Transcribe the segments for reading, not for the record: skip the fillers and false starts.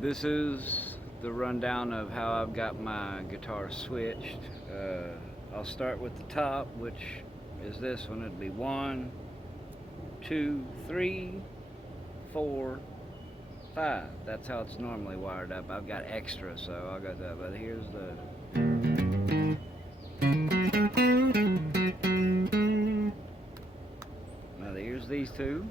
This is the rundown of how I've got my guitar switched. I'll start with the top, which is this one. It'd be 1, 2, 3, 4, 5. That's how it's normally wired up. I've got extra, so I got that. But here's the. Now here's these two.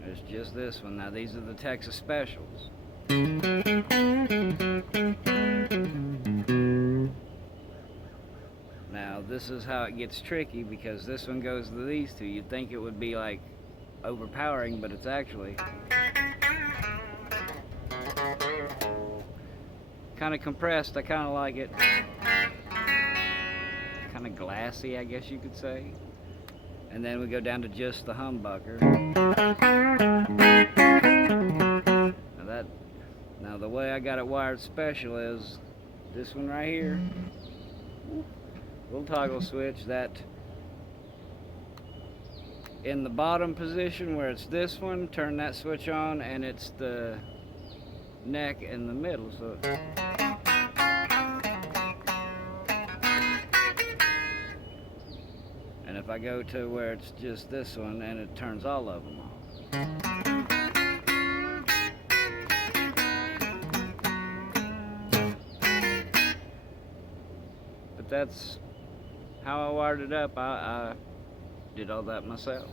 There's just this one. Now these are the Texas Specials. Now this is how it gets tricky, because this one goes to these two. You'd think it would be like overpowering, but it's actually kind of compressed. I kind of like it. Kind of glassy, I guess you could say. And then we go down to just the humbucker. Now the way I got it wired special is this one right here. Little toggle switch that in the bottom position where it's this one, turn that switch on and it's the neck in the middle. So and if I go to where it's just this one, and it turns all of them off. But that's how I wired it up. I did all that myself.